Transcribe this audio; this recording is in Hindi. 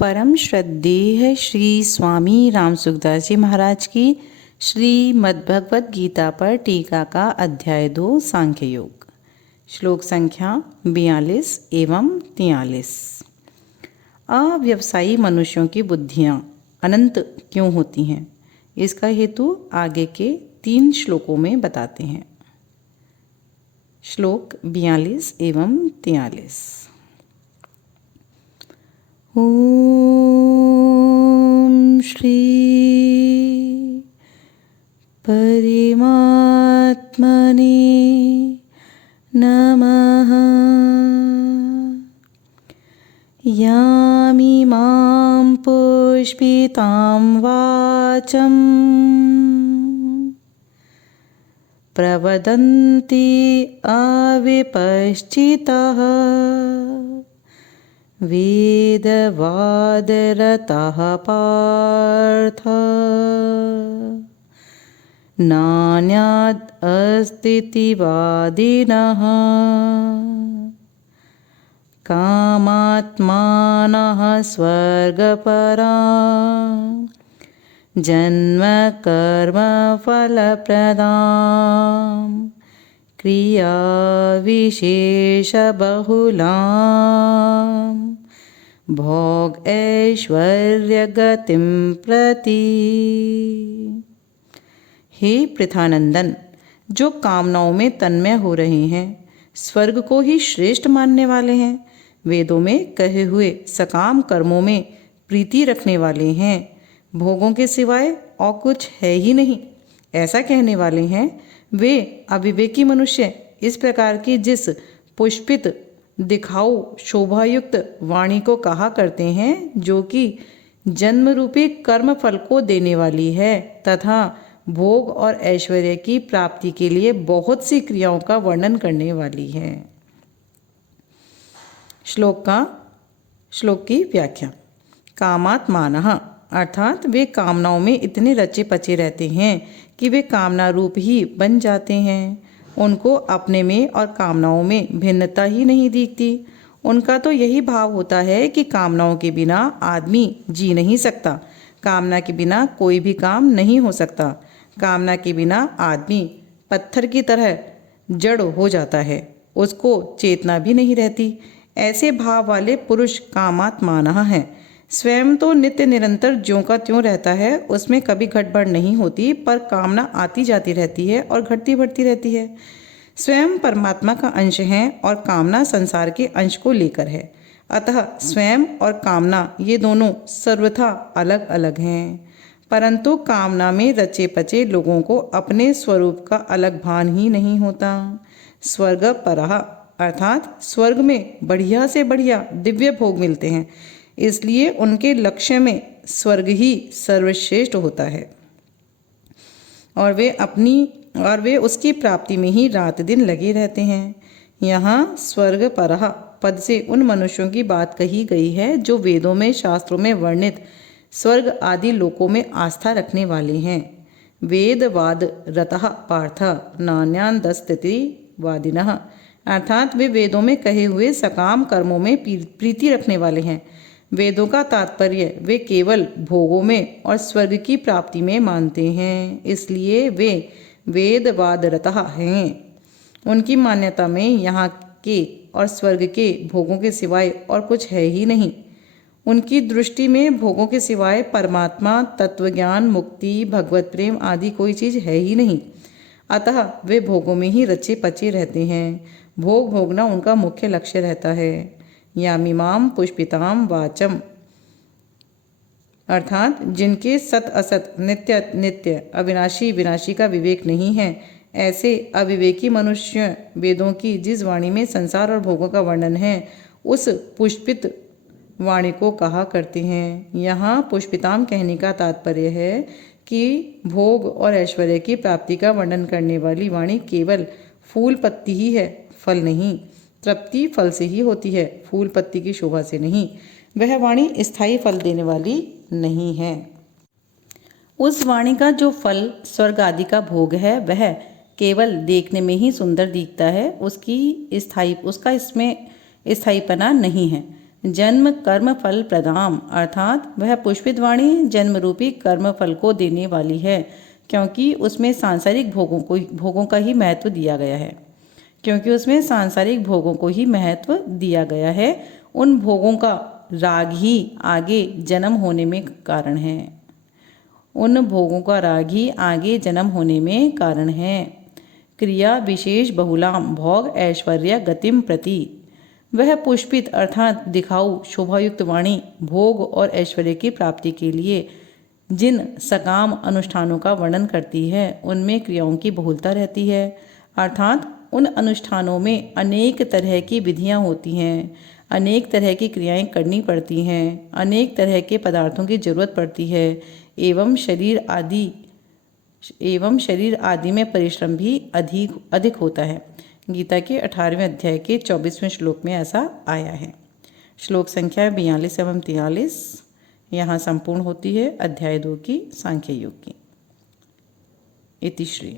परम श्रद्धेय श्री स्वामी राम सुखदास जी महाराज की श्रीमद्भगवद गीता पर टीका का अध्याय 2 सांख्य योग, श्लोक संख्या 42 एवं 43। अव्यवसायी मनुष्यों की बुद्धियाँ अनंत क्यों होती हैं, इसका हेतु आगे के 3 श्लोकों में बताते हैं। श्लोक 42 एवं 43। ओम श्री परमात्मने नमः। यामिमां पुष्पितां वाचं प्रवदन्ति अविपश्चितः वेदवादरतः पार्थ नान्यद् अस्तीति वादिनः कामात्मानः स्वर्गपरा जन्म कर्म फलप्रदां क्रिया विशेष बहुलां भोग ऐश्वर्य गतिम प्रति। हे पृथानंदन, जो कामनाओं में तन्मय हो रहे हैं, स्वर्ग को ही श्रेष्ठ मानने वाले हैं, वेदों में कहे हुए सकाम कर्मों में प्रीति रखने वाले हैं, भोगों के सिवाय और कुछ है ही नहीं, ऐसा कहने वाले हैं, वे अविवेकी मनुष्य इस प्रकार की जिस पुष्पित दिखाऊ शोभायुक्त वाणी को कहा करते हैं, जो कि जन्म रूपी कर्म फल को देने वाली है तथा भोग और ऐश्वर्य की प्राप्ति के लिए बहुत सी क्रियाओं का वर्णन करने वाली है। श्लोक की व्याख्या। कामात्मानः अर्थात वे कामनाओं में इतने रचे पचे रहते हैं कि वे कामना रूप ही बन जाते हैं। उनको अपने में और कामनाओं में भिन्नता ही नहीं दिखती। उनका तो यही भाव होता है कि कामनाओं के बिना आदमी जी नहीं सकता, कामना के बिना कोई भी काम नहीं हो सकता, कामना के बिना आदमी पत्थर की तरह जड़ हो जाता है, उसको चेतना भी नहीं रहती। ऐसे भाव वाले पुरुष कामात्मानः हैं। स्वयं तो नित्य निरंतर ज्यों का त्यों रहता है, उसमें कभी घटबढ़ नहीं होती, पर कामना आती जाती रहती है और घटती बढ़ती रहती है। स्वयं परमात्मा का अंश है और कामना संसार के अंश को लेकर है। अतः स्वयं और कामना ये दोनों सर्वथा अलग अलग हैं। परंतु कामना में रचे पचे लोगों को अपने स्वरूप का अलग भान ही नहीं होता। स्वर्ग परः अर्थात स्वर्ग में बढ़िया से बढ़िया दिव्य भोग मिलते हैं, इसलिए उनके लक्ष्य में स्वर्ग ही सर्वश्रेष्ठ होता है और वे उसकी प्राप्ति में ही रात दिन लगे रहते हैं। यहाँ स्वर्ग परः पद से उन मनुष्यों की बात कही गई है जो वेदों में शास्त्रों में वर्णित स्वर्ग आदि लोकों में आस्था रखने वाले हैं। वेदवाद रतः पार्थ नान्यादस्तीति वादिनः अर्थात वे वेदों में कहे हुए सकाम कर्मों में प्रीति रखने वाले हैं। वेदों का तात्पर्य वे केवल भोगों में और स्वर्ग की प्राप्ति में मानते हैं, इसलिए वे वेदवादरतः हैं। उनकी मान्यता में यहाँ के और स्वर्ग के भोगों के सिवाय और कुछ है ही नहीं। उनकी दृष्टि में भोगों के सिवाय परमात्मा, तत्वज्ञान, मुक्ति, भगवत प्रेम आदि कोई चीज़ है ही नहीं। अतः वे भोगों में ही रचे पचे रहते हैं। भोग भोगना उनका मुख्य लक्ष्य रहता है। यामिमाम पुष्पिताम वाचम अर्थात जिनके सत असत, नित्य नित्य, अविनाशी विनाशी का विवेक नहीं है, ऐसे अविवेकी मनुष्य वेदों की जिस वाणी में संसार और भोगों का वर्णन है, उस पुष्पित वाणी को कहा करते हैं। यहाँ पुष्पिताम कहने का तात्पर्य है कि भोग और ऐश्वर्य की प्राप्ति का वर्णन करने वाली वाणी केवल फूल पत्ती ही है, फल नहीं। तृप्ति फल से ही होती है, फूल पत्ती की शोभा से नहीं। वह वाणी स्थायी फल देने वाली नहीं है। उस वाणी का जो फल स्वर्ग आदि का भोग है, वह केवल देखने में ही सुंदर दिखता है, उसका इसमें स्थायीपना नहीं है। जन्म कर्म फल प्रदाम अर्थात वह पुष्पित वाणी जन्म रूपी कर्म फल को देने वाली है, क्योंकि उसमें सांसारिक भोगों का ही महत्व दिया गया है। क्योंकि उसमें सांसारिक भोगों को ही महत्व दिया गया है, उन भोगों का राग ही आगे जन्म होने में कारण है। उन भोगों का राग ही आगे जन्म होने में कारण है। क्रिया विशेष बहुलाम भोग ऐश्वर्य गतिम प्रति, वह पुष्पित अर्थात दिखाऊ शोभायुक्त वाणी भोग और ऐश्वर्य की प्राप्ति के लिए जिन सकाम अनुष्ठानों का वर्णन करती है उनमें क्रियाओं की बहुलता रहती है, अर्थात उन अनुष्ठानों में अनेक तरह की विधियां होती हैं, अनेक तरह की क्रियाएं करनी पड़ती हैं, अनेक तरह के पदार्थों की जरूरत पड़ती है एवं शरीर आदि में परिश्रम भी अधिक होता है। गीता के 18वें अध्याय के 24वें श्लोक में ऐसा आया है। श्लोक संख्या 42 एवं 43 यहाँ संपूर्ण होती है अध्याय 2 की सांख्य योग की। इति श्री।